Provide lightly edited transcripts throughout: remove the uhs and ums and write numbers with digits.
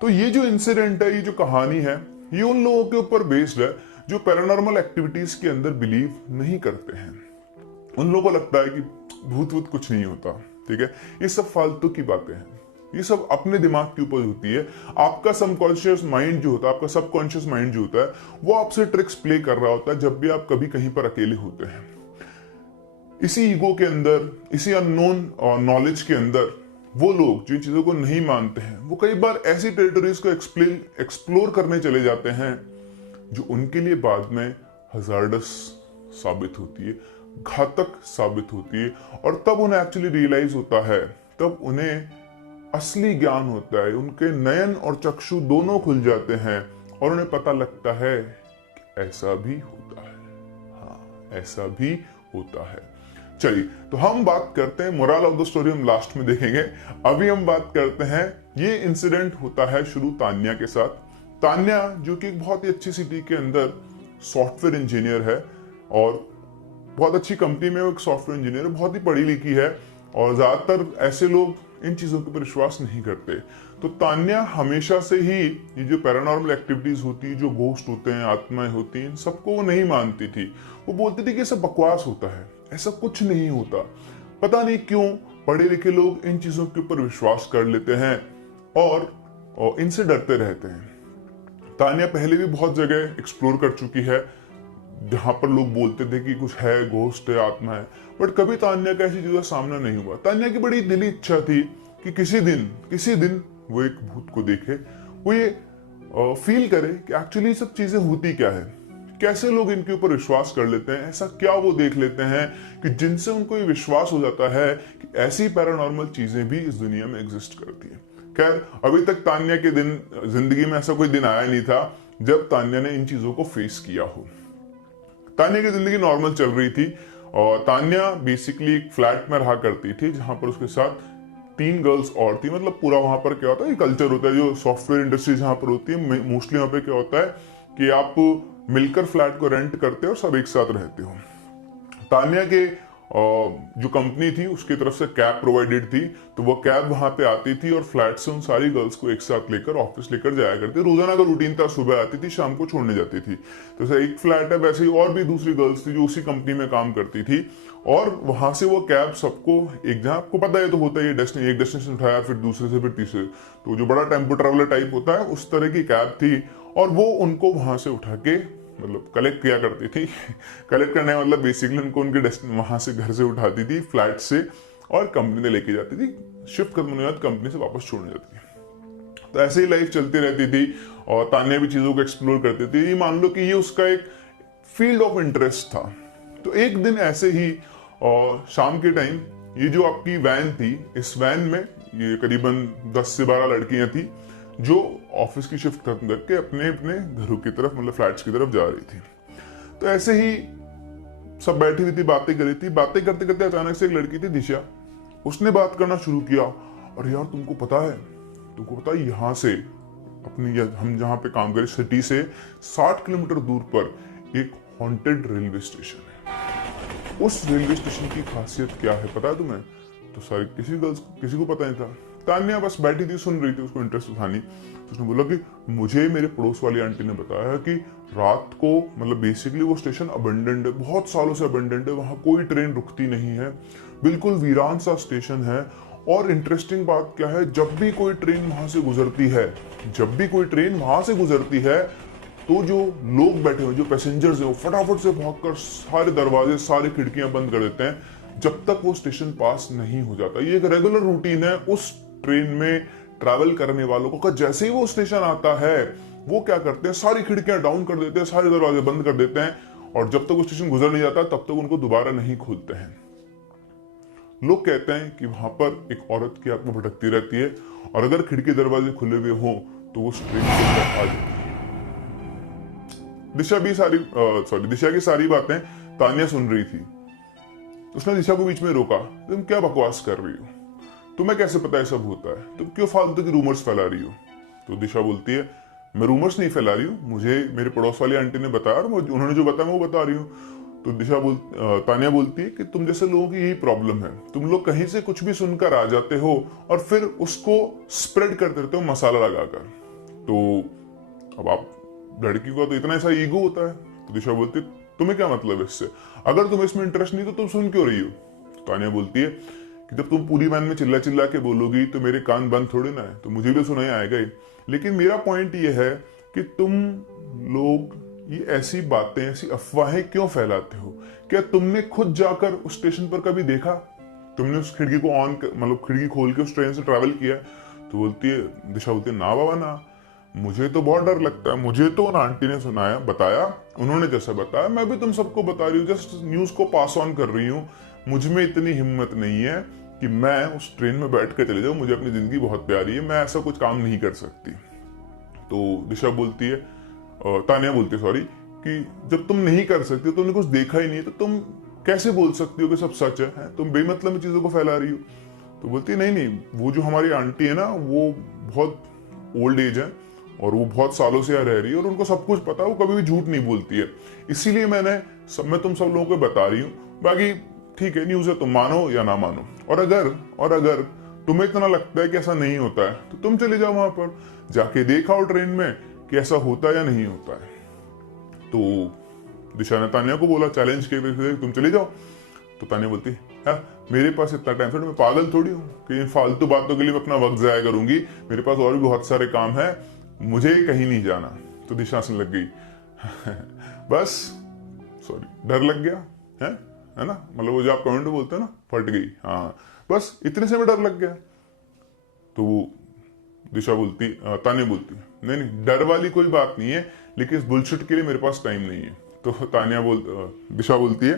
तो ये जो इंसिडेंट है, ये जो कहानी है, ये उन लोगों के ऊपर बेस्ड है जो पैरानॉर्मल एक्टिविटीज के अंदर बिलीव नहीं करते हैं। उन लोगों को लगता है कि भूत वूत कुछ नहीं होता, ठीक है, ये सब फालतू की बातें हैं, ये सब अपने दिमाग के ऊपर होती है। आपका सबकॉन्शियस माइंड जो होता है, आपका सबकॉन्शियस माइंड जो होता है, वो आपसे ट्रिक्स प्ले कर रहा होता है जब भी आप कभी कहीं पर अकेले होते हैं। इसी ईगो के अंदर, इसी अननोन नॉलेज के अंदर वो लोग जो इन चीजों को नहीं मानते हैं, वो कई बार ऐसी टेरिटरीज को एक्सप्लोर करने चले जाते हैं जो उनके लिए बाद में हजार्डस साबित होती है, घातक साबित होती है। और तब उन्हें एक्चुअली रियलाइज होता है, तब उन्हें असली ज्ञान होता है, उनके नयन और चक्षु दोनों खुल जाते हैं और उन्हें पता लगता है कि ऐसा भी होता है। हाँ, ऐसा भी होता है। चलिए, तो हम बात करते हैं, मोरल ऑफ द स्टोरी हम लास्ट में देखेंगे। अभी हम बात करते हैं, ये इंसिडेंट होता है शुरू तान्या के साथ। तान्या जो कि एक बहुत ही अच्छी सिटी के अंदर सॉफ्टवेयर इंजीनियर है और बहुत अच्छी कंपनी में वो एक सॉफ्टवेयर इंजीनियर है, बहुत ही पढ़ी लिखी है और ज्यादातर ऐसे लोग इन चीजों के ऊपर विश्वास नहीं करते। तो तान्या हमेशा से ही ये जो पैरानॉर्मल एक्टिविटीज होती है, जो घोस्ट होते हैं, आत्माएं होती हैं, इन सबको वो नहीं मानती थी। वो बोलती थी कि सब बकवास होता है, ऐसा कुछ नहीं होता। पता नहीं क्यों पढ़े लिखे लोग इन चीजों के ऊपर विश्वास कर लेते हैं और इनसे डरते रहते हैं। तान्या पहले भी बहुत जगह एक्सप्लोर कर चुकी है जहां पर लोग बोलते थे कि कुछ है, घोस्ट है, आत्मा है, बट कभी तान्या का ऐसी चीजों का सामना नहीं हुआ। तान्या की बड़ी दिली इच्छा थी कि किसी दिन वो एक भूत को देखे, वो ये फील करे कि एक्चुअली सब चीजें होती क्या है, कैसे लोग इनके ऊपर विश्वास कर लेते हैं, ऐसा क्या वो देख लेते हैं कि जिनसे उनको ये विश्वास हो जाता है कि ऐसी पैरानॉर्मल चीजें भी इस दुनिया में एग्जिस्ट करती है। खैर, अभी तक तान्या के दिन, जिंदगी में ऐसा कोई दिन आया नहीं था जब तान्या ने इन चीजों को फेस किया हो। तान्या की जिंदगी नॉर्मल चल रही थी और तान्या बेसिकली एक फ्लैट में रहा करती थी जहां पर उसके साथ 3 गर्ल्स और थी। मतलब पूरा वहां पर क्या होता है, ये कल्चर होता है जो सॉफ्टवेयर इंडस्ट्री जहां पर होती है, मोस्टली वहां पे क्या होता है कि आप मिलकर फ्लैट को रेंट करते हो और सब एक साथ रहते हो। तान्या के जो कंपनी थी उसकी तरफ से कैब प्रोवाइडेड थी, तो वो कैब वहां पे आती थी और फ्लैट से उन सारी गर्ल्स को एक साथ लेकर ऑफिस लेकर जाया करती। रोजाना का रूटीन था, सुबह आती थी, शाम को छोड़ने जाती थी। तो जैसे एक फ्लैट है, वैसे ही और भी दूसरी गर्ल्स थी जो उसी कंपनी में काम करती थी और वहां से वो कैब सबको, एक जहां आपको पता है तो होता है ये एक डेस्टिनेशन उठाया, फिर दूसरे से फिर तीसरे, तो जो बड़ा टेम्पो ट्रेवलर टाइप होता है उस तरह की कैब थी और वो उनको वहां से उठा के मतलब कलेक्ट किया करती थी। कलेक्ट करने मतलब बेसिकली उनको उनके वहां से घर से उठाती थी, फ्लैट से, और कंपनी में लेके जाती थी। शिफ्ट करने के बाद कंपनी से वापस छोड़ने जाती थी। तो ऐसे ही लाइफ चलती रहती थी और तान्या भी चीजों को एक्सप्लोर करती थी। ये मान लो कि ये उसका एक फील्ड ऑफ इंटरेस्ट था। तो एक दिन ऐसे ही शाम के टाइम ये जो आपकी वैन थी, इस वैन में ये करीबन 10 से 12 लड़कियां थी जो ऑफिस की शिफ्ट खत्म करके अपने अपने घरों की तरफ, मतलब फ्लैट्स की तरफ जा रही थी। तो ऐसे ही सब बैठी हुई थी, बातें कर रही थी। बातें करते करते अचानक से एक लड़की थी दिशा, उसने बात करना शुरू किया, और यार तुमको पता है यहाँ से अपनी, हम जहाँ पे काम करें सिटी से 60 किलोमीटर दूर पर एक हॉन्टेड रेलवे स्टेशन है। उस रेलवे स्टेशन की खासियत क्या है पता है तुम्हें? तो सारी किसी को पता नहीं था। तान्या बस बैठी थी, सुन रही थी, उसको इंटरेस्ट था नहीं। तो उसने बोला कि मुझे मेरे पड़ोस वाली आंटी ने बताया कि रात को, मतलब बेसिकली वो स्टेशन अबंडेंट है, बहुत सालों से अबंडेंट है, वहां कोई ट्रेन रुकती नहीं है, बिल्कुल वीरान सा स्टेशन है। और इंटरेस्टिंग बात क्या है, जब भी कोई ट्रेन वहां से गुजरती है तो जो लोग बैठे हुए, जो पैसेंजर्स हैं, वो फटाफट से भागकर सारे दरवाजे, सारी खिड़कियां बंद कर देते हैं जब तक वो स्टेशन पास नहीं हो जाता। ये एक रेगुलर रूटीन है उस ट्रेन में ट्रैवल करने वालों को। जैसे ही वो स्टेशन आता है वो क्या करते हैं, सारी खिड़कियां डाउन कर देते हैं, सारे दरवाजे बंद कर देते हैं, और जब तक वो स्टेशन गुजर नहीं जाता तब तक उनको दोबारा नहीं खोलते हैं। लोग कहते हैं कि वहां पर एक औरत की आत्मा भटकती रहती है और अगर खिड़की दरवाजे खुले हुए हों तो वो ट्रेन के अंदर आ जाती है। दिशा की सारी बातें तान्या सुन रही थी। उसने दिशा को बीच में रोका, तुम क्या बकवास कर रही हो, तुम्हें कैसे पता है सब होता है, तुम क्यों फालतू की रूमर्स फैला रही हो? तो दिशा बोलती है, मैं रूमर्स नहीं फैला रही हूँ, मुझे मेरे पड़ोस वाली आंटी ने बताया और उन्होंने जो बताया मैं वो बता रही हूँ। तो तानिया बोलती है कि तुम जैसे लोगों की यही प्रॉब्लम है, तुम लोग कहीं से कुछ भी सुनकर आ जाते हो और फिर उसको स्प्रेड कर देते हो मसाला लगाकर। तो अब आप लड़की को तो इतना ऐसा ईगो होता है। तो दिशा बोलती है तुम्हें क्या मतलब है इससे, अगर तुम्हें इसमें इंटरेस्ट नहीं तो तुम सुन क्यों रही हो। तो तानिया बोलती है कि जब तुम पूरी वैन में चिल्ला चिल्ला के बोलोगी तो मेरे कान बंद थोड़ी ना है, तो मुझे भी सुनाई आएगा ही। लेकिन मेरा पॉइंट ये है कि तुम लोग ये ऐसी बातें, ऐसी अफवाहें क्यों फैलाते हो। क्या तुमने खुद जाकर उस स्टेशन पर कभी देखा, तुमने उस खिड़की को मतलब खिड़की खोल के उस ट्रेन से ट्रैवल किया। तो बोलती है, दिशा बोलती है ना बाबा ना, मुझे तो बहुत डर लगता है, मुझे तो उन आंटी ने सुनाया बताया, उन्होंने जैसा बताया मैं भी तुम सबको बता रही हूँ, जस्ट न्यूज को पास ऑन कर रही हूँ। मुझ में इतनी हिम्मत नहीं है कि मैं उस ट्रेन में बैठ कर चले जाऊँ, मुझे अपनी जिंदगी बहुत प्यारी है, मैं ऐसा कुछ काम नहीं कर सकती। तो दिशा बोलती है, तानिया बोलती है सॉरी, कि जब तुम नहीं कर सकती, तुमने कुछ देखा ही नहीं है, तो तुम कैसे बोल सकती हो कि सब सच है? तुम बेमतलब चीजों को फैला रही हो। तो बोलती है नहीं नहीं, वो जो हमारी आंटी है ना वो बहुत ओल्ड एज है और वो बहुत सालों से यहाँ रह रही है और उनको सब कुछ पता है, वो कभी भी झूठ नहीं बोलती है, इसीलिए मैं तुम सब लोगों को बता रही हूँ। बाकी ठीक है, न्यूज है, तुम मानो या ना मानो। और अगर तुम्हें इतना लगता है कि ऐसा नहीं होता है तो तुम चले जाओ वहां पर, जाके देखा ट्रेन में कि ऐसा होता है या नहीं होता है। तो दिशा ने तानिया को बोला, चैलेंज के तुम चले जाओ। तो तानिया बोलती है मेरे पास इतना टाइम थोड़ी, मैं पागल थोड़ी हूँ कि इन फालतू बातों के लिए मैं अपना वक्त जाया करूंगी, मेरे पास और भी बहुत सारे काम है, मुझे कहीं नहीं जाना। तो दिशा हंसने लग गई बस सॉरी डर लग गया है ना, मतलब वो जो आप कमेंट में बोलते हैं ना फट गई, हाँ बस इतने से में डर लग गया। तो वो तानिया बोलती नहीं नहीं डर वाली कोई बात नहीं है, लेकिन इस बुलशिट के लिए मेरे पास टाइम नहीं है। तो दिशा बोलती है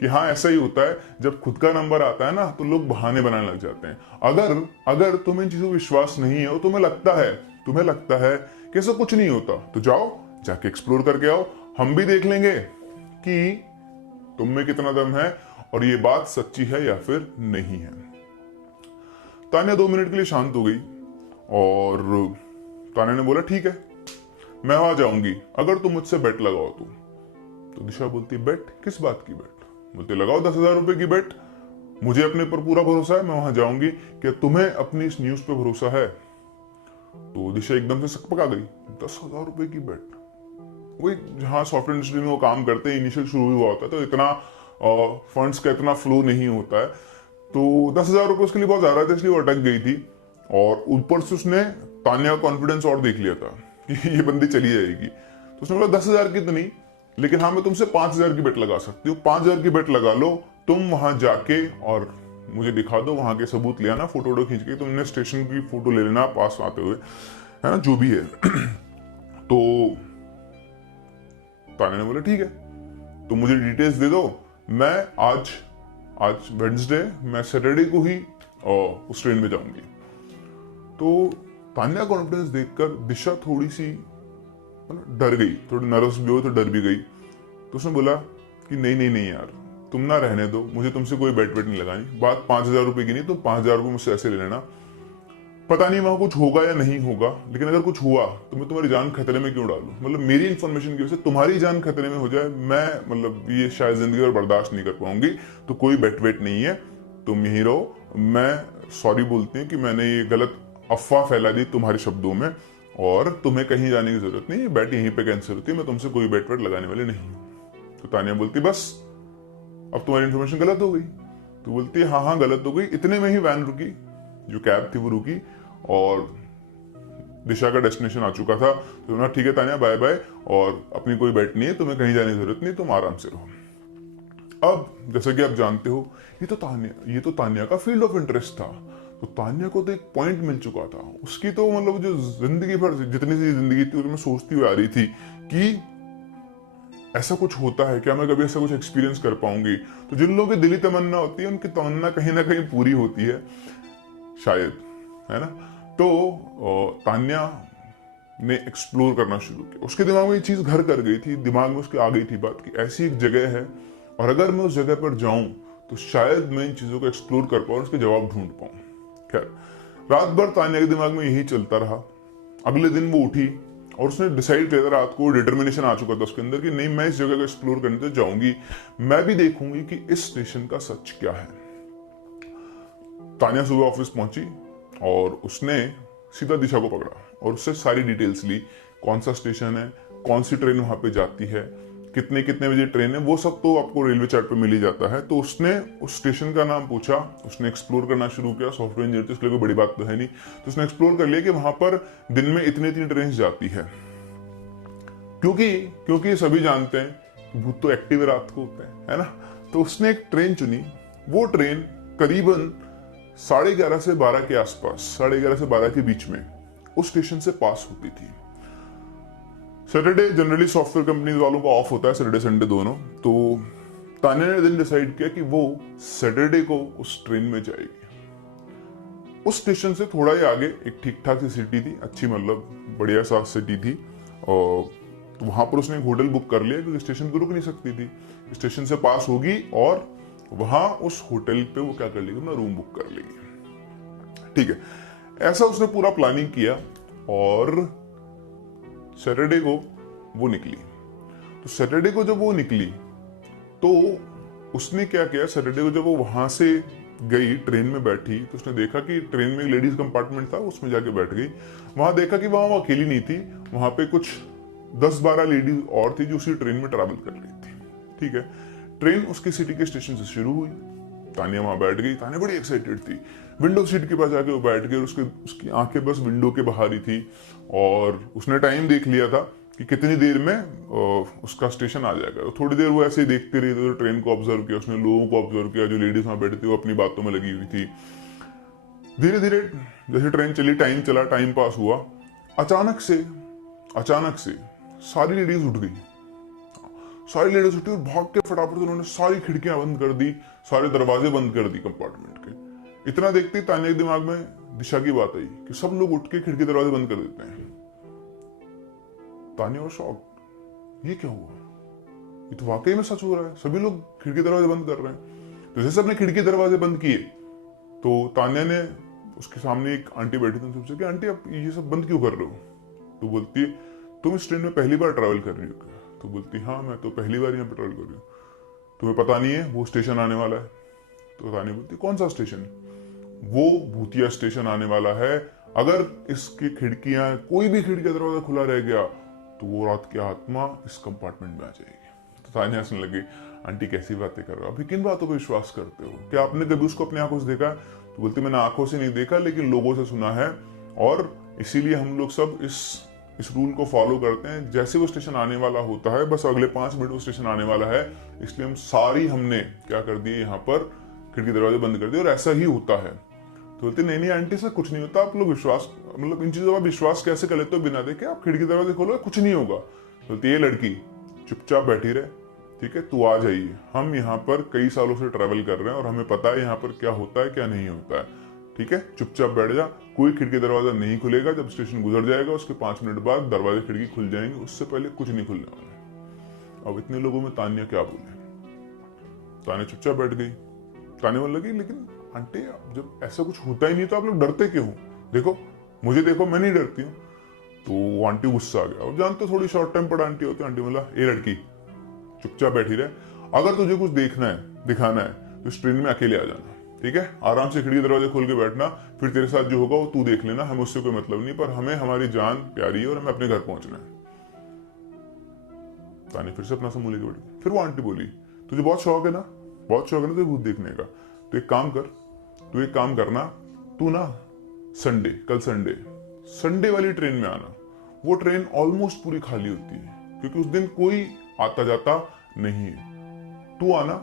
कि हाँ ऐसा ही होता है, जब खुद का नंबर आता है ना तो लोग बहाने बनाने लग जाते हैं। अगर तुम्हें इन चीजों को विश्वास नहीं है और तुम्हें लगता है कि ऐसा कुछ नहीं होता, तो जाओ जाके एक्सप्लोर करके आओ, हम भी देख लेंगे कि तुम में कितना दम है और ये बात सच्ची है या फिर नहीं है। तानिया 2 मिनट के लिए शांत हो गई और तानिया ने बोला ठीक है मैं वहां जाऊंगी, अगर तुम मुझसे बेट लगाओ तो दिशा बोलती बेट, किस बात की बेट? बोलते लगाओ 10,000 रुपए की बेट, मुझे अपने पर पूरा भरोसा है, मैं वहां जाऊंगी, क्या तुम्हें अपनी इस न्यूज पे भरोसा है? तो दिशा एकदम से सकपका गई, 10,000 रुपए की बेट? वही जहां सॉफ्टवेयर इंडस्ट्री में वो काम करते हैं, इनिशियल शुरू हुआ होता है तो इतना फंड्स का इतना फ्लो नहीं होता है, तो 10,000 रुपए उसके लिए बहुत ज्यादा था, इसलिए वो अटक गई थी। और ऊपर से उसने तानिया का कॉन्फिडेंस और देख लिया था कि ये बंदी चली जाएगी, तो उसने बोला 10,000 की तो नहीं, लेकिन हाँ मैं तुमसे 5,000 की बेट लगा सकती हूँ, 5,000 की बेट लगा लो, तुम वहां जाके और मुझे दिखा दो, वहां के सबूत ले आना, फोटो खींच के तुमने स्टेशन की फोटो ले लेना पास आते हुए, है ना, जो भी है। तो तानिया ने बोला ठीक है, तो मुझे डिटेल्स दे दो, मैं आज वेडनेसडे, मैं सैटरडे को ही उस ट्रेन में जाऊंगी। तो तानिया कॉन्फिडेंस देखकर दिशा थोड़ी सी डर गई, थोड़ी नर्वस भी हो तो डर भी गई। तो उसने बोला कि नहीं यार, तुम ना रहने दो, मुझे तुमसे कोई बेट नहीं लगानी, बात 5,000 रुपए की नहीं, तो 5,000 रुपए मुझसे ऐसे ले लेना, पता नहीं वहां कुछ होगा या नहीं होगा, लेकिन अगर कुछ हुआ तो मैं तुम्हारी जान खतरे में क्यों डालूं, मतलब मेरी इंफॉर्मेशन की वजह से तुम्हारी जान खतरे में हो जाए, मैं मतलब ये शायद जिंदगी भर बर्दाश्त नहीं कर पाऊंगी, तो कोई बेट वेट नहीं है, तुम यहीं रहो, मैं सॉरी बोलती हूँ कि मैंने ये गलत अफवाह फैला दी तुम्हारे शब्दों में, और तुम्हें कहीं जाने की जरूरत नहीं, बैट यहीं पे कैंसिल होती है, मैं तुमसे कोई बेट वेट लगाने वाली नहीं हूँ। तो तानिया बोलती बस अब तुम्हारी इन्फॉर्मेशन गलत हो गई। तो बोलती है हाँ गलत हो गई। इतने में ही वैन रुकी, जो कैब थी वो रुकी और दिशा का डेस्टिनेशन आ चुका था। तो ना ठीक है तानिया बाय बाय, और अपनी कोई बेट नहीं है, तुम्हें कहीं जाने की जरूरत नहीं, तुम आराम से रहो। अब जैसा कि आप जानते हो ये तो तानिया का फील्ड ऑफ इंटरेस्ट था, तो तानिया को तो एक पॉइंट मिल चुका था, उसकी तो मतलब जो जिंदगी भर जितनी सी जिंदगी थी उसमें सोचती हुई आ रही थी कि ऐसा कुछ होता है क्या, मैं कभी ऐसा कुछ एक्सपीरियंस कर पाऊंगी। तो जिन लोगों की दिली तमन्ना होती है उनकी तमन्ना कहीं ना कहीं पूरी होती है शायद, है ना। तो तानिया ने एक्सप्लोर करना शुरू किया, उसके दिमाग में ये चीज घर कर गई थी, दिमाग में उसके आ गई थी बात कि ऐसी एक जगह है और अगर मैं उस जगह पर जाऊं तो शायद मैं इन चीजों को एक्सप्लोर कर पाऊं, उसके जवाब ढूंढ पाऊं। खैर रात भर तानिया के दिमाग में यही चलता रहा। अगले दिन वो उठी और उसने डिसाइड किया था रात को, डिटर्मिनेशन आ चुका था उसके अंदर कि नहीं, मैं इस जगह को एक्सप्लोर करने तो जाऊंगी, मैं भी देखूंगी कि इस स्टेशन का सच क्या है। तानिया सुबह ऑफिस पहुंची और उसने सीधा दिशा को पकड़ा और उससे सारी डिटेल्स ली, कौन सा स्टेशन है, कौन सी ट्रेन वहां पे जाती है, कितने कितने बजे ट्रेन है, वो सब तो आपको रेलवे चार्ट पे मिल ही जाता है। तो उसने उस स्टेशन का नाम पूछा, उसने एक्सप्लोर करना शुरू किया। सॉफ्टवेयर इंजीनियर तो इसलिए कोई बड़ी बात तो है नहीं, तो उसने एक्सप्लोर कर लिया कि वहां पर दिन में इतनी इतनी ट्रेन जाती है। क्योंकि क्योंकि सभी जानते हैं कि भूत तो एक्टिव रात को होते हैं, है ना। तो उसने एक ट्रेन चुनी। वो ट्रेन करीबन 11:30 से 12 के आसपास, 11:30 से 12 के बीच में उस स्टेशन से पास होती थी। सैटरडे जनरली सॉफ्टवेयर कंपनी वालों का ऑफ होता है, सैटरडे संडे दोनों। तो तान्या ने दिन डिसाइड किया कि वो सैटरडे को उस ट्रेन में जाएगी। उस स्टेशन से थोड़ा ही आगे एक ठीक ठाक सी सिटी थी, अच्छी मतलब बढ़िया सा सिटी थी, और तो वहां पर उसने एक होटल बुक कर लिया क्योंकि स्टेशन पे रुक नहीं सकती थी, स्टेशन से पास होगी और वहां उस होटल पे वो क्या कर लेगी, अपना रूम बुक कर लेगी। ठीक है, ऐसा उसने पूरा प्लानिंग किया और सैटरडे को वो निकली। तो सैटरडे को जब वो निकली तो उसने क्या किया, सैटरडे को जब वो वहां से गई, ट्रेन में बैठी, तो उसने देखा कि ट्रेन में एक लेडीज कंपार्टमेंट था, उसमें जाके बैठ गई। वहां देखा कि वहां वो अकेली नहीं थी, वहां पे कुछ 10-12 लेडीज और थी जो उसी ट्रेन में ट्रैवल कर रही थी। ठीक है, ट्रेन उसकी सिटी के स्टेशन से शुरू हुई। तानिया वहां बैठ गई। तानिया बड़ी एक्साइटेड थी, विंडो सीट के पास जाके वो बैठ गई और उसकी आंखें बस विंडो के बाहर ही थी। और उसने टाइम देख लिया था कि कितनी देर में उसका स्टेशन आ जाएगा। तो थोड़ी देर वो ऐसे ही देखते रही, तो ट्रेन को ऑब्जर्व किया उसने, लोगों को ऑब्जर्व किया, जो लेडीज वहां बैठी थी वो अपनी बातों में लगी हुई थी। धीरे धीरे जैसे ट्रेन चली, टाइम चला, टाइम पास हुआ, अचानक से सारी लेडीज उठ गई। सारी लेडीज उठी और भाग के फटाफट से उन्होंने सारी खिड़कियां बंद कर दी, सारे दरवाजे बंद कर दी कंपार्टमेंट के। इतना देखते ही तानिया के दिमाग में दिशा की बात आई कि सब लोग उठ के खिड़की दरवाजे बंद कर देते हैं। तानिया और शॉक, ये क्या हुआ, ये तो वाकई में सच हो रहा है, सभी लोग खिड़की दरवाजे बंद कर रहे हैं। तो जैसे सबने खिड़की दरवाजे बंद किए तो तानिया ने, उसके सामने एक आंटी बैठी थी, उनसे पूछा कि आंटी आप ये सब बंद क्यों कर रहे हो। तो बोलती है तुम इस ट्रेन में पहली बार ट्रैवल कर रही हो। तो बोलती हाँ मैं तो पहली बार यहाँ पे ट्रैवल कर रही हूँ। तुम्हें पता नहीं है वो स्टेशन आने वाला है। तो तानिया बोलती कौन सा स्टेशन। वो भूतिया स्टेशन आने वाला है, अगर इसकी खिड़कियां, कोई भी खिड़की दरवाजा खुला रह गया तो वो रात की आत्मा इस कंपार्टमेंट में आ जाएगी। तो तानिया हंसने लगी, आंटी कैसी बातें कर रहे हो, अभी किन बातों पर विश्वास करते हो, क्या आपने कभी उसको अपनी आंखों से देखा। तो बोलती मैंने आंखों से नहीं देखा लेकिन लोगों से सुना है, और इसीलिए हम लोग सब इस रूल को फॉलो करते हैं। जैसे वो स्टेशन आने वाला होता है, बस अगले 5 मिनट वो स्टेशन आने वाला है, इसलिए हमने क्या कर दिए, यहाँ पर खिड़की दरवाजे बंद कर दिए और ऐसा ही होता है। तो बोलते नहीं आंटी सर कुछ नहीं होता, आप लोग विश्वास, मतलब इन चीजों का विश्वास कैसे कर लेते हो बिना देखे, आप खिड़की दरवाजे खोलो कुछ नहीं होगा। बोलती ये लड़की चुपचाप बैठी रहे, ठीक है, तू आ जाइए, हम यहाँ पर कई सालों से ट्रैवल कर रहे हैं और हमें पता है यहाँ पर क्या होता है क्या नहीं होता है, ठीक है, चुपचाप बैठ जा, कोई खिड़की दरवाजा नहीं खुलेगा, जब स्टेशन गुजर जाएगा उसके 5 मिनट बाद दरवाजे खिड़की खुल जाएंगे, उससे पहले कुछ नहीं खुलने वाला। अब इतने लोगों में तानिया क्या बोले, तानिया चुपचाप बैठ गई। तानिया बोलने लगी लेकिन आंटी जब ऐसा कुछ होता ही नहीं तो आप लोग डरते क्यों, देखो मुझे देखो मैं नहीं डरती हूँ। तो वो आंटी गुस्सा आ गया, और जानते थोड़ी शॉर्ट टाइम पर आंटी होती है। आंटी बोला ये लड़की चुपचाप बैठी रहे, अगर तुझे कुछ देखना है दिखाना है तो इस ट्रेन में अकेले आ जाना, ठीक है, आराम से खिड़की दरवाजे खोल के बैठना, फिर तेरे साथ जो होगा वो तू देख लेना, हमें उससे कोई मतलब नहीं, पर हमें हमारी जान प्यारी है और हमें अपने घर पहुंचना है। तानिया फिर से अपना समूह लेके बैठी। फिर वो आंटी बोली तुझे बहुत शौक है ना, बहुत शौक है ना तुझे भूत देखने का, तो एक काम करना, तू ना कल संडे वाली ट्रेन में आना, वो ट्रेन ऑलमोस्ट पूरी खाली होती है क्योंकि उस दिन कोई आता जाता नहीं है। तू आना,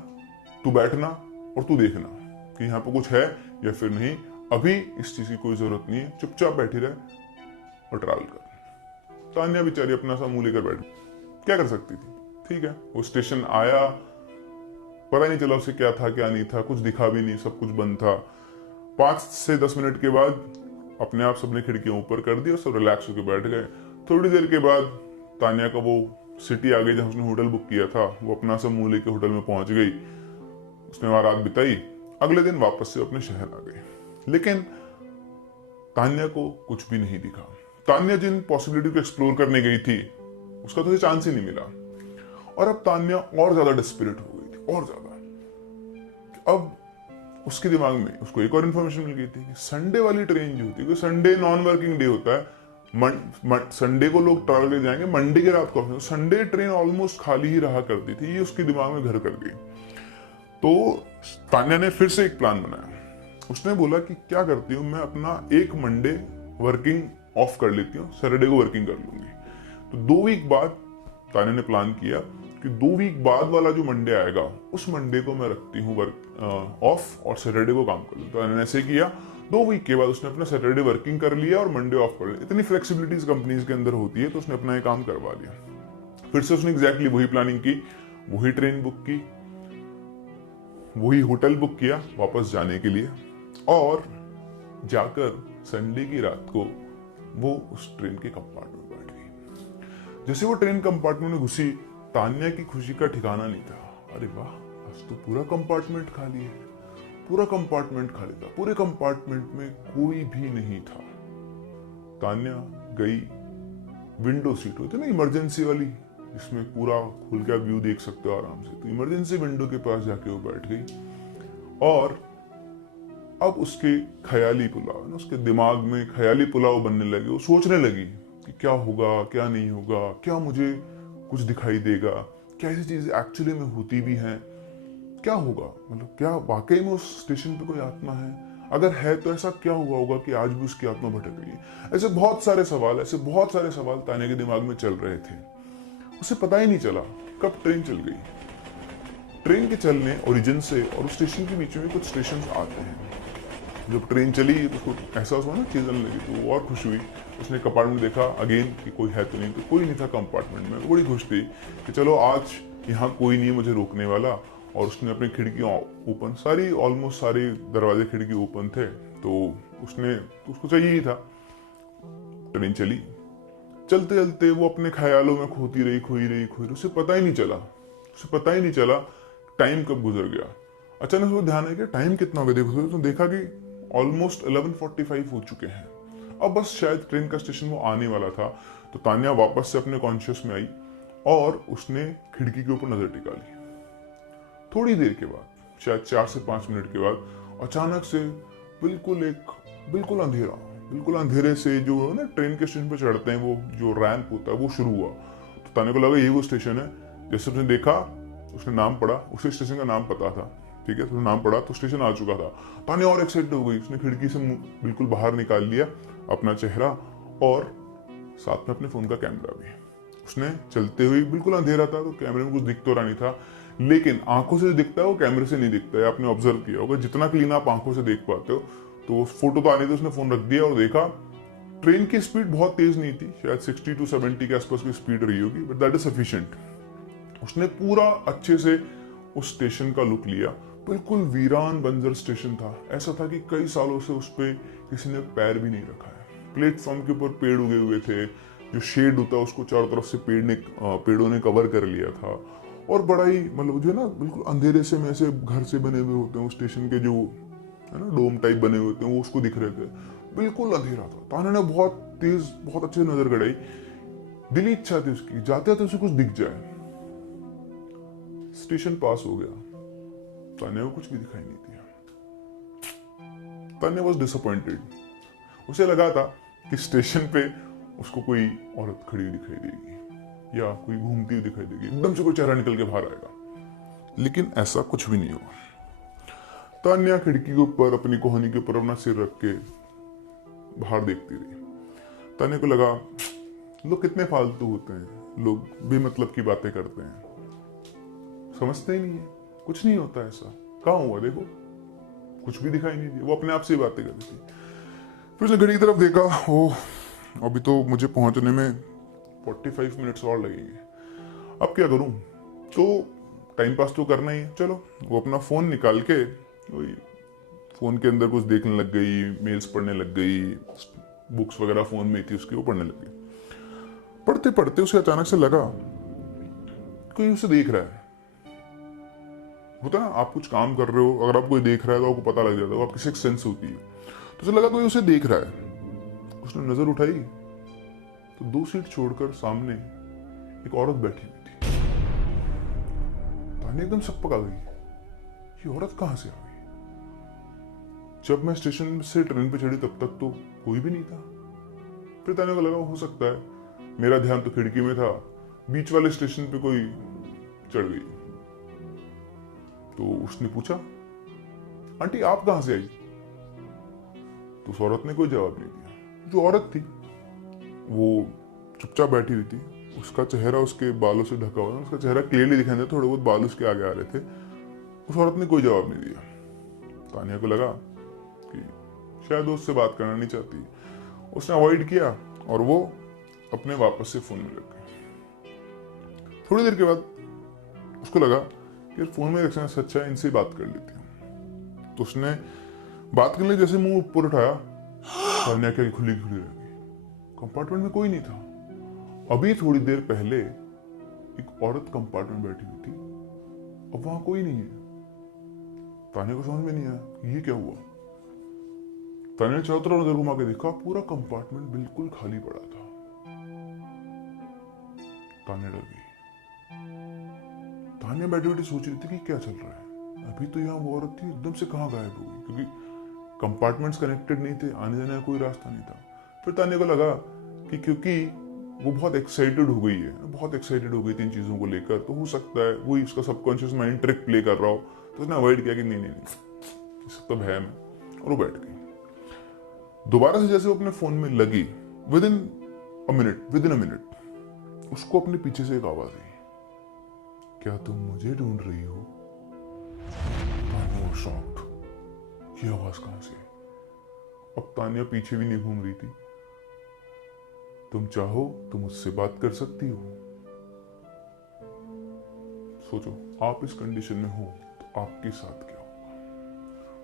तू बैठना और तू देखना कि यहाँ पे कुछ है या फिर नहीं, अभी इस चीज की कोई जरूरत नहीं है, चुपचाप बैठी रहे और ट्रैवल कर। तानिया बेचारी अपना सा मुंह लेकर बैठी, क्या कर सकती थी, ठीक है। वो स्टेशन आया, पता नहीं चला उसे क्या था क्या नहीं था, कुछ दिखा भी नहीं, सब कुछ बंद था। 5 से 10 मिनट के बाद अपने आप सबने खिड़कियां ऊपर कर दी और सब रिलैक्स होकर बैठ गए। थोड़ी देर के बाद तानिया का वो सिटी आ गई जहां उसने होटल बुक किया था, वो अपना सब मुंह लेके होटल में पहुंच गई, उसने वहां रात बिताई, अगले दिन वापस से अपने शहर आ गई। लेकिन तानिया को कुछ भी नहीं दिखा। तान्या जिन पॉसिबिलिटी को एक्सप्लोर करने गई थी उसका तो चांस ही नहीं मिला। और अब तान्या और ज्यादा डेस्परेट हो गई थी, और ज्यादा। अब उसके दिमाग में उसको एक और इन्फॉर्मेशन मिल गई थी कि संडे वाली ट्रेन जो होती है, संडे नॉन वर्किंग डे होता है, संडे को लोग ट्रैवल कर जाएंगे, मंडे की रात को संडे ट्रेन ऑलमोस्ट खाली ही रहा करती थी, ये उसके दिमाग में घर कर गई। तो तान्या ने फिर से एक प्लान बनाया। उसने बोला कि क्या करती हूँ मैं, अपना एक मंडे वर्किंग ऑफ कर लेती हूँ, सैटरडे को वर्किंग कर लूंगी। तो 2 वीक बाद तान्या ने प्लान किया कि 2 वीक बाद वाला जो मंडे आएगा उस मंडे को मैं रखती हूँ वर्क ऑफ और सैटरडे को काम कर लूँ। तो तान्या ने ऐसे किया। 2 वीक के बाद उसने अपना सैटरडे वर्किंग कर लिया और मंडे ऑफ कर लिया। इतनी फ्लेक्सिबिलिटीज कंपनीज के अंदर होती है, तो उसने अपना ये काम करवा लिया। फिर से उसने एग्जैक्टली वही प्लानिंग की, वही ट्रेन बुक की, वही होटल बुक किया वापस जाने के लिए, और जाकर संडे की रात को वो उस ट्रेन के कंपार्टमेंट में बैठ गई। जैसे वो ट्रेन कंपार्टमेंट में घुसी, तान्या की खुशी का ठिकाना नहीं था। अरे वाह, आज तो पूरा कंपार्टमेंट खाली है, पूरा कंपार्टमेंट खाली था, पूरे कंपार्टमेंट में कोई भी नहीं था। तान्या गई विंडो सीट होती है ना इमरजेंसी वाली, जिसमें पूरा खुल के व्यू देख सकते हो आराम से, तो इमरजेंसी विंडो के पास जाके वो बैठ गई। और अब उसके ख्याली पुलाव ना, उसके दिमाग में ख्याली पुलाव बनने लगे। वो सोचने लगी कि क्या होगा, क्या नहीं होगा, क्या मुझे कुछ दिखाई देगा, क्या ऐसी चीजें एक्चुअली में होती भी हैं, क्या होगा, मतलब क्या वाकई में उस स्टेशन पे कोई आत्मा है, अगर है तो ऐसा क्या हुआ होगा कि आज भी उसकी आत्मा भटक रही है। ऐसे बहुत सारे सवाल तान्या के दिमाग में चल रहे थे। उसे पता ही नहीं चला कब ट्रेन चल गई। ट्रेन के चलने ओरिजिन से और उस स्टेशन के बीच में कुछ स्टेशन आते हैं। जब ट्रेन चली तो उसको एहसास हुआ ना, चलने लगी, तो वो और खुश हुई। उसने कंपार्टमेंट देखा अगेन कि कोई है तो नहीं, तो कोई नहीं था कंपार्टमेंट में। बड़ी खुश थी कि चलो आज यहाँ कोई नहीं है मुझे रोकने वाला। और उसने अपनी खिड़कियाँ ओपन, सारी ऑलमोस्ट सारे दरवाजे खिड़की ओपन थे, तो उसको चाहिए ही था। ट्रेन चली, चलते चलते वो अपने ख्यालों में खोती रही। उसे पता ही नहीं चला टाइम कब गुजर गया। अचानक उसको ध्यान आया कि टाइम कितना हो गया। देखो तो देखा कि ऑलमोस्ट 11:45 हो चुके हैं। अब बस शायद ट्रेन का स्टेशन वो आने वाला था। तो तान्या वापस से अपने कॉन्शियस में आई और उसने खिड़की के ऊपर नजर टिका ली। थोड़ी देर के बाद, शायद 4 से 5 मिनट के बाद, अचानक से बिल्कुल अंधेरे से जो ना ट्रेन के स्टेशन पे चढ़ते हैं, वो जो रैंप होता है वो शुरू हुआ। तो तान्या को लगा ये वो स्टेशन है। जैसे उसने देखा, उसने नाम पढ़ा, उसे स्टेशन का नाम पता था, ठीक है, तो नाम पढ़ा तो स्टेशन आ चुका था। तान्या और एक्साइटेड हो गई। उसने खिड़की से बिल्कुल बाहर निकाल लिया अपना चेहरा और साथ में अपने फोन का कैमरा भी। उसने चलते हुए, बिल्कुल अंधेरा था तो कैमरे में कुछ दिख तो रहा नहीं था, लेकिन आंखों से दिखता है वो कैमरे से नहीं दिखता है। आपने ऑब्जर्व किया होगा, जितना क्लीन आप आंखों से देख पाते हो। तो फोटो तो आने थे, उसने फोन रख दिया और देखा ट्रेन की स्पीड बहुत तेज नहीं थी, शायद 60 to 70 के आसपास की स्पीड रही होगी, बट दैट इज सफिशिएंट। उसने पूरा अच्छे से उस स्टेशन का लुक लिया। बिल्कुल वीरान बंजर स्टेशन था। ऐसा था कि कई सालों से उस पर किसी ने पैर भी नहीं रखा है। प्लेटफॉर्म के ऊपर पेड़ उगे हुए थे, जो शेड होता है उसको चारों तरफ से पेड़ों ने कवर कर लिया था। और बड़ा ही मतलब जो है ना, बिल्कुल अंधेरे से में से घर से बने हुए होते हैं उस स्टेशन के, जो है ना डोम टाइप बने हुए होते हैं, वो उसको दिख रहे थे। बिल्कुल अंधेरा था। तान्या ने बहुत अच्छे नजर गड़ाई। दिली इच्छा थी उसकी जाते जाते उसे कुछ दिख जाए। स्टेशन पास हो गया, तान्या को कुछ भी दिखाई नहीं दिया। Tanya was disappointed. उसे लगा था कि स्टेशन पे उसको कोई औरत खड़ी हुई दिखाई देगी या कोई घूमती हुई दिखाई देगी, एकदम से कोई चेहरा निकल के बाहर आएगा, लेकिन ऐसा कुछ भी नहीं हुआ। तान्या खिड़की के ऊपर, अपनी कोहनी के ऊपर अपना सिर रख के बाहर देखती रही। तान्या को लगा लोग कितने फालतू होते हैं, लोग बेमतलब की बातें करते हैं, समझते ही नहीं है, कुछ नहीं होता ऐसा, कहाँ हुआ देखो, कुछ भी दिखाई नहीं दिया। वो अपने आप से ही बातें कर रही थी। फिर उसने घड़ी की तरफ देखा, ओह अभी तो मुझे पहुंचने में 45 मिनट्स और लगेंगे, अब क्या करूं, तो टाइम पास तो करना ही है। चलो, वो अपना फोन निकाल के वही फोन के अंदर कुछ देखने लग गई, मेल्स पढ़ने लग गई, बुक्स वगैरह फोन में थी उसकी, वो पढ़ने लग गई। पढ़ते पढ़ते उसे अचानक से लगा कोई उसे देख रहा है। होता ना, आप कुछ काम कर रहे हो, अगर आप कोई देख रहा है तो आपको पता लग जाता है, वो आपकी सिक्स सेंस होती है। तो उसे लगा कोई उसे देख रहा है। उसने नजर उठाई तो 2 सीट छोड़कर सामने एक औरत बैठी हुई थी। तान्या एकदम सकपक आ गई, ये औरत कहां से आ गई? जब मैं स्टेशन से ट्रेन पे चढ़ी तब तक तो कोई भी नहीं था। फिर तान्या को लगा हो सकता है मेरा ध्यान तो खिड़की में था, बीच वाले स्टेशन पे कोई चढ़ गई। तो उसने पूछा, आंटी आप कहां से आई? तो उस औरत ने कोई जवाब नहीं दिया। जो औरत थी वो चुपचाप बैठी हुई थी, उसका चेहरा उसके बालों से ढका हुआ था, उसका चेहरा क्लियरली दिखाई दे, थोड़े बहुत बाल उसके आगे आ रहे थे। उस औरत ने कोई जवाब नहीं दिया। तान्या को लगा कि शायद वो उससे बात करना नहीं चाहती। उसने अवॉइड किया और वो अपने वापस से फोन में लग गई। थोड़ी देर के बाद उसको लगा कि फोन में रखने से अच्छा है इनसे बात कर लेती हूँ। तो उसने बात करने जैसे मुंह ऊपर उठाया, तान्या की खुली खुली रह गई। कंपार्टमेंट में कोई नहीं था। अभी थोड़ी देर पहले एक औरत कंपार्टमेंट में बैठी हुई थी, अब वहां कोई नहीं है। तान्या को समझ में नहीं आया ये क्या हुआ। तान्या ने चारों तरफ नजर घुमा के देखा, पूरा कंपार्टमेंट बिल्कुल खाली पड़ा था। तान्या डर गई। तान्या बैठी बैठी सोच रही थी कि क्या चल रहा है। अभी तो यहाँ वो औरत थी, एकदम से कहाँ गायब हो गई, क्योंकि कंपार्टमेंट्स कनेक्टेड नहीं थे, आने जाने का कोई रास्ता नहीं था। फिर तान्या को लगा कि क्योंकि वो बहुत एक्साइटेड हो गई है, बहुत एक्साइटेड हो गई थी इन चीजों को लेकर, तो हो सकता है वही उसका सबकॉन्शियस माइंड ट्रिक प्ले कर रहा हो। तो उसने अवॉइड किया कि नहीं नहीं नहीं ये सब तो है मैं, और वो बैठ गई। दोबारा से जैसे वो अपने फोन में लगी, विद इन अ मिनट उसको अपने पीछे से एक आवाज आई, क्या तुम मुझे ढूंढ रही हो? तान्या शॉक्ड, ये आवाज कहां से? अब तान्या पीछे भी नहीं घूम रही थी। तुम चाहो तो मुझसे बात कर सकती हो। सोचो आप इस कंडीशन में हो तो आपके साथ क्या होगा?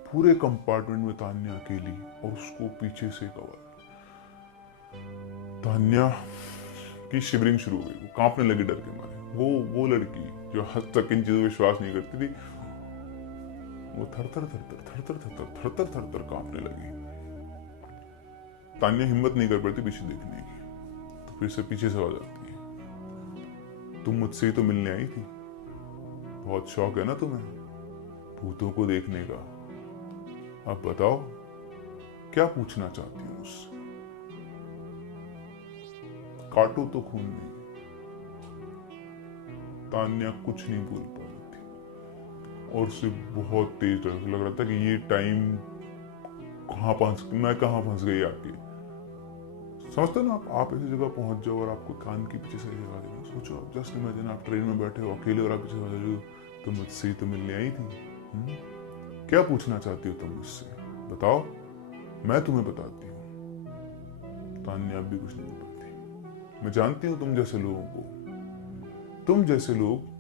पूरे कंपार्टमेंट में तान्या अकेली और उसको पीछे से एक आवाज। तान्या की शिवरिंग शुरू हो गई, वो कांपने लगी डर के मारे। वो लड़की जो हद तक इन चीजों विश्वास नहीं करती थी, वो थर थर कांपने लगी। तान्या हिम्मत नहीं कर पाती पीछे देखने की। तो फिर से पीछे से आवाज आती है, तुम मुझसे ही तो मिलने आई थी, बहुत शौक है ना तुम्हें भूतों को देखने का। अब बताओ क्या पूछना चाहती हो मुझसे? काटो तो खून नहीं। तान्या कुछ नहीं बोल पा रही थी और उसे बहुत तेज लग रहा था कि ये टाइम मैं कहां फंस गई आके। समझते ना आप ऐसी जगह पहुंच जाओ और आपको कान के पीछे से जगह देना। सोचो आप जस्ट इमेजिन आप ट्रेन में बैठे हो अकेले और आप पीछे आवाज रही हो, तुम मुझसे ही तो मिलने आई थी। क्या पूछना चाहती हो तुम मुझसे? बताओ मैं तुम्हें बताती हूँ। तान्या अब भी कुछ नहीं बताती। मैं जानती हूँ तुम जैसे लोगों को, तुम जैसे लोग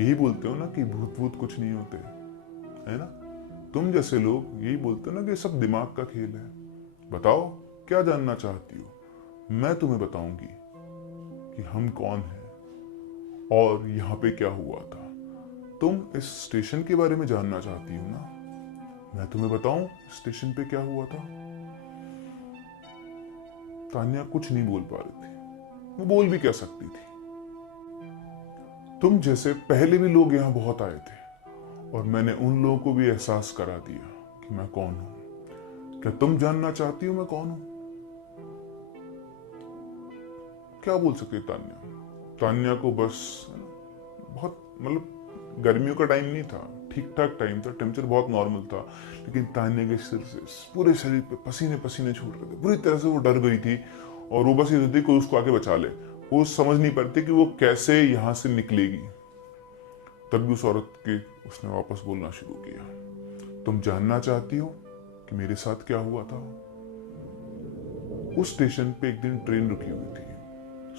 यही बोलते हो ना कि भूत कुछ नहीं होते, है ना? तुम जैसे लोग यही बोलते हो ना कि सब दिमाग का खेल है। बताओ क्या जानना चाहती हो? मैं तुम्हें बताऊंगी कि हम कौन हैं और यहाँ पे क्या हुआ था। तुम इस स्टेशन के बारे में जानना चाहती हो ना? मैं तुम्हें बताऊं स्टेशन पे क्या हुआ था। तान्या कुछ नहीं बोल पा रही थी, वो बोल भी क्या सकती थी। तुम जैसे पहले भी लोग यहां बहुत आए थे और मैंने उन लोगों को भी एहसास करा दिया कि मैं कौन हूं। क्या तुम जानना चाहती हो मैं कौन हूं? क्या बोल सकती तान्या? तान्या को बस बहुत गर्मियों का टाइम नहीं था, ठीक ठाक टाइम था, टेम्परेचर बहुत नॉर्मल था, लेकिन तान्या के सिर से पूरे शरीर पे पसीने पसीने छूट रहे थे। बुरी तरह से वो डर गई थी और वो बस ये थी कि उसको आके बचा ले। वो समझ नहीं पाती कि वो कैसे यहां से निकलेगी। तब भी उस औरत के उसने वापस बोलना शुरू किया, तुम जानना चाहती हो कि मेरे साथ क्या हुआ था? उस स्टेशन पे एक दिन ट्रेन रुकी हुई थी,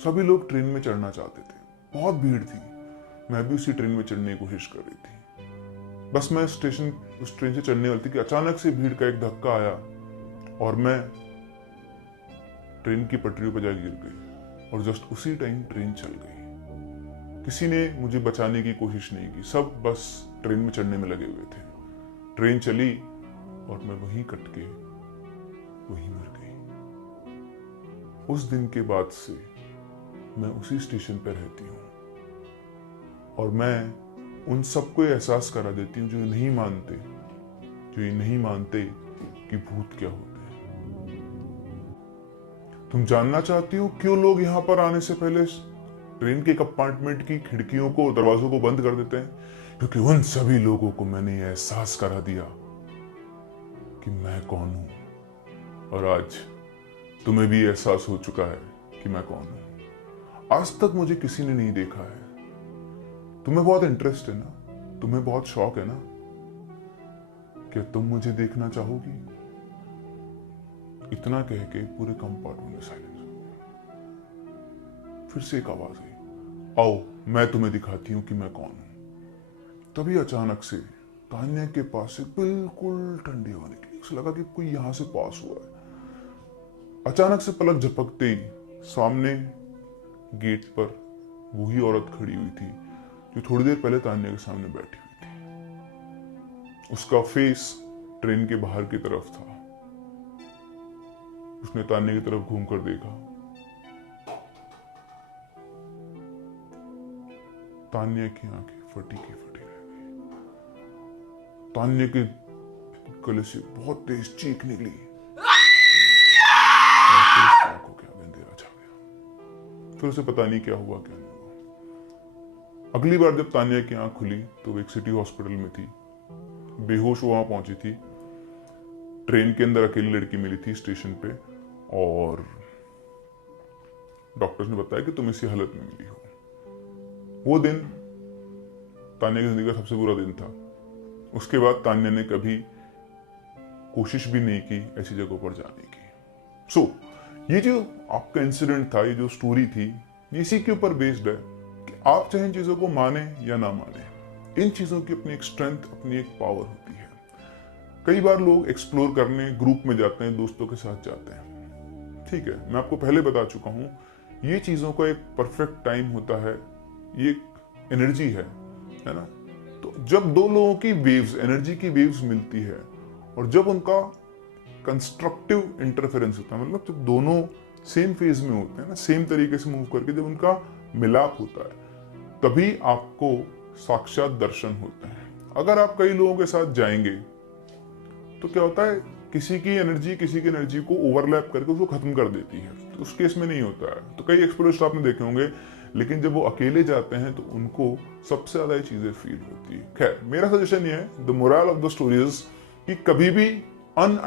सभी लोग ट्रेन में चढ़ना चाहते थे, बहुत भीड़ थी। मैं भी उसी ट्रेन में चढ़ने की कोशिश कर रही थी। बस मैं उस ट्रेन से चढ़ने वाली थी कि अचानक से भीड़ का एक धक्का आया और मैं ट्रेन की पटरियों पर जाकर गिर गई और जस्ट उसी टाइम ट्रेन चल गई। किसी ने मुझे बचाने की कोशिश नहीं की, सब बस ट्रेन में चढ़ने में लगे हुए थे। ट्रेन चली और मैं वहीं कट के वहीं मर गई। उस दिन के बाद से मैं उसी स्टेशन पर रहती हूँ और मैं उन सबको ये एहसास करा देती हूँ जो नहीं मानते कि भूत क्या होते हैं। तुम जानना चाहती हो क्यों लोग यहाँ पर आने से पहले ट्रेन के कंपार्टमेंट की खिड़कियों को, दरवाजों को बंद कर देते हैं? क्योंकि उन सभी लोगों को मैंने यह एहसास करा दिया कि मैं कौन हूं। और आज तुम्हें भी एहसास हो चुका है कि मैं कौन हूं। आज तक मुझे किसी ने नहीं देखा है। तुम्हें बहुत इंटरेस्ट है ना, तुम्हें बहुत शौक है ना, क्या तुम मुझे देखना चाहोगी? इतना कह के पूरे कंपार्टमेंट में साइलेंस हो गया। फिर से एक आवाज आई, आओ मैं तुम्हें दिखाती हूं कि मैं कौन हूं। तभी अचानक से तान्या के पास से बिल्कुल ठंडी हवा निकली। उसे लगा कि कोई यहां से पास हुआ है। अचानक से पलक झपकते ही सामने गेट पर वही औरत खड़ी हुई थी जो थोड़ी देर पहले तान्या के सामने बैठी हुई थी। उसका फेस ट्रेन के बाहर की तरफ था। उसने तान्या की तरफ घूमकर देखा। तान्या की आंखें फटी की फटी रह गई। तान्या के गले से बहुत तेज चीख निकली। हो गया, अंधेरा छा गया। फिर उसे पता नहीं क्या हुआ क्या नहीं हुआ। अगली बार जब तान्या की आंख खुली तो वो एक सिटी हॉस्पिटल में थी, बेहोश वहां पहुंची थी। ट्रेन के अंदर अकेली लड़की मिली थी स्टेशन पे और डॉक्टर्स ने बताया कि तुम इसी हालत में मिली हो। वो दिन तान्या की जिंदगी का सबसे बुरा दिन था। उसके बाद तान्या ने कभी कोशिश भी नहीं की ऐसी जगहों पर जाने की। ये जो आपका इंसिडेंट था, ये जो स्टोरी थी, इसी के ऊपर बेस्ड है कि आप चाहे इन चीजों को माने या ना माने, इन चीजों की अपनी एक स्ट्रेंथ, अपनी एक पावर होती है। कई बार लोग एक्सप्लोर करने ग्रुप में जाते हैं, दोस्तों के साथ जाते हैं, ठीक है। मैं आपको पहले बता चुका हूं, ये चीजों का एक परफेक्ट टाइम होता है। ये एक एनर्जी है ना। तो जब दो लोगों की वेव्स, एनर्जी की वेव्स मिलती है और जब उनका कंस्ट्रक्टिव इंटरफेरेंस होता है, मतलब जब दोनों सेम फेज में होते हैं ना, सेम तरीके से मूव करके जब उनका मिलाप होता है, तभी आपको साक्षात दर्शन होते हैं। अगर आप कई लोगों के साथ जाएंगे तो क्या होता है, किसी की एनर्जी को ओवरलैप करके उसको खत्म कर देती है। तो उस केस में नहीं होता है। तो कई एक्सप्लोरेशन आपने देखे होंगे, लेकिन जब वो अकेले जाते हैं तो उनको सबसे ज्यादा ये चीजें फील होती है। खैर, मेरा सजेशन ये है, the moral of the story is कि कभी भी